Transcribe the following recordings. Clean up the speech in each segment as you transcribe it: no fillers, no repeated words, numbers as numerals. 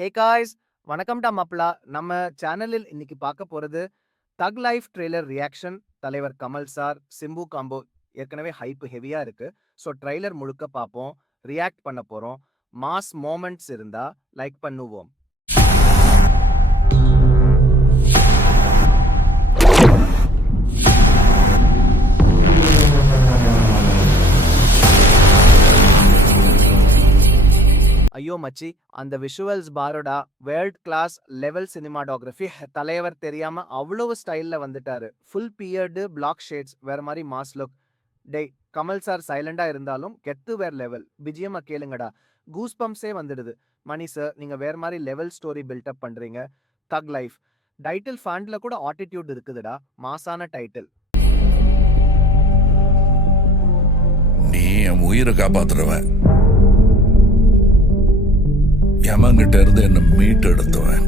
Hey guys, வணக்கம்டா மாப்ளா. நம்ம சேனலில் இன்னைக்கு பார்க்க போறது தக் லைஃப் ட்ரெய்லர் ரியாக்ஷன். தலைவர் கமல் சார், சிம்பு காம்போ ஏற்கனவே ஹைப் ஹெவியா இருக்கு. ஸோ ட்ரெய்லர் முழுக்க பார்ப்போம், ரியாக்ட் பண்ண போறோம். மாஸ் மொமெண்ட்ஸ் இருந்தா லைக் பண்ணுவோம். ஐயோ மச்சி, அந்த விஷுவல்ஸ் பாருடா. World class level cinematography. தலைவர் தெரியாம அவ்வளவு ஸ்டைல்ல வந்துட்டாரு. ஃபுல் பியர்டு, பிளாக் ஷேட்ஸ், வேற மாதிரி மாஸ் லுக். டேய், கமல் சார் சைலண்டா இருந்தாலும் கெத்து வேற லெவல். பிஜிஎம் கேளுங்கடா, கூஸ் பம்ப்ஸே வந்துடுது. மணி சார், நீங்க வேற மாதிரி லெவல் ஸ்டோரி பில்டப் பண்றீங்க. தக் லைஃப் டைட்டில் ஃபாண்ட்ல கூட ஆட்டிடியூட் இருக்குதுடா. மாசான டைட்டில். நீ என் உயிரை காப்பாத்துறவன், யமங்கிட்ட இருந்து என்ன மீட் எடுத்துவேன்.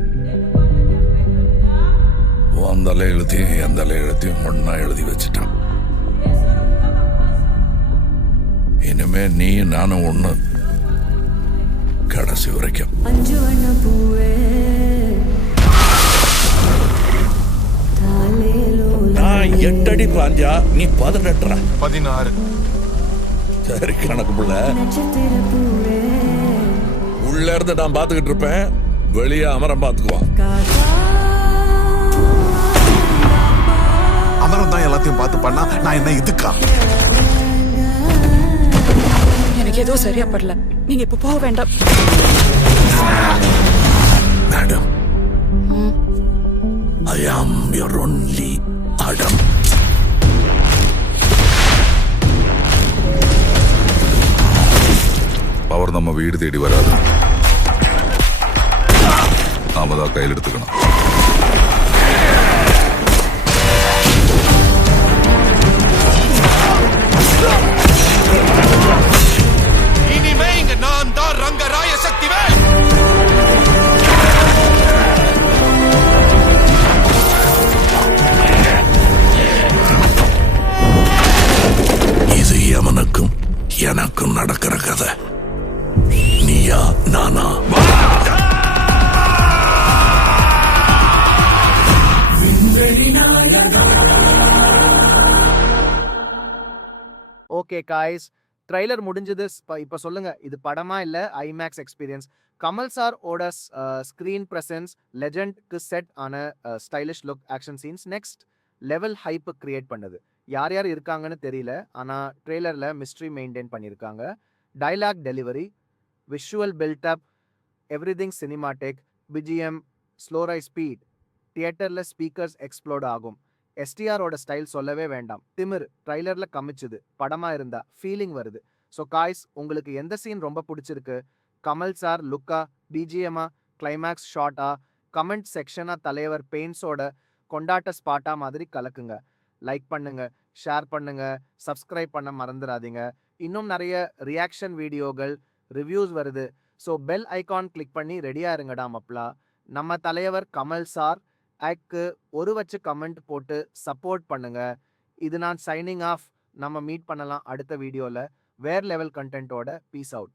உன் தலை எழுத்தையும் என் தலை எழுத்தையும் ஒன்னா எழுதி வச்சுட்டான். இனிமே நீ நானும் ஒண்ணு, கடைசி வரைக்கும். நான் 8 அடி பாஞ்சா நீ 18, 16. சரி கணக்கு புள்ள. உள்ள இருந்து நான் பாத்துக்கிட்டு இருப்பேன், வெளியே அமரம் பாத்துக்குவான். அமரம் தான் எல்லாத்தையும் பார்த்து பண்ணா நான் என்ன இதுக்கா? எனக்கு ஏதோ சரியா படல, நீங்க இப்ப போக வேண்டாம். Madam, I am your only Adam. Power நம்ம வீடு தேடி வராது, நாம தான் கையில் எடுத்துக்கணும். இனிமே இங்க நான் தான் ரங்கராய சக்திவேல். இது எவனுக்கும் எனக்கும் நடக்கிற கதை. Neeya Naana? Okay guys, trailer முடிஞ்சது. இப்போ சொல்லுங்க, இது படமா இல்ல ஐமேக்ஸ் எக்ஸ்பீரியன்ஸ்? கமல் சார் ஓட ஸ்க்ரீன் பிரசன்ஸ் லெஜெண்ட்க்கு செட் ஆன stylish look, action scenes next level hype create பண்ணது. யார் யார் இருக்காங்கன்னு தெரியல, ஆனால் ட்ரெய்லரில் மிஸ்ட்ரி மெயின்டைன் பண்ணியிருக்காங்க. Dialogue delivery, visual buildup, everything cinematic, BGM, slower speed, தியேட்டரில் ஸ்பீக்கர்ஸ் எக்ஸ்ப்ளோர்ட் ஆகும். எஸ்டிஆரோட ஸ்டைல் சொல்லவே வேண்டாம். திமிர் ட்ரைலரில் கமிச்சுது, படமாக இருந்தா ஃபீலிங் வருது. ஸோ காய்ஸ், உங்களுக்கு எந்த சீன் ரொம்ப பிடிச்சிருக்கு? கமல் சார் லுக்கா, பிஜிஎம்மா, கிளைமேக்ஸ் ஷாட்டா, கமெண்ட் செக்ஷனா, தலைவர் பெயின்ஸோட கொண்டாட்ட ஸ்பாட்டா மாதிரி கலக்குங்க. லைக் பண்ணுங்க, ஷேர் பண்ணுங்க, சப்ஸ்கிரைப் பண்ண மறந்துடாதீங்க. இன்னும் நிறைய ரியாக்ஷன் வீடியோகள், ரிவ்யூஸ் வருது. ஸோ பெல் ஐகான் கிளிக் பண்ணி ரெடியாக இருங்கடா மப்ளா. நம்ம தலைவர் கமல் சார் ஆக்க்கு ஒரு வச்சு கமெண்ட் போட்டு சப்போர்ட் பண்ணுங்க. இது நான் சைனிங் ஆஃப். நம்ம மீட் பண்ணலாம் அடுத்த வீடியோவில் வேற லெவல் கண்டென்ட்டோட. Peace out.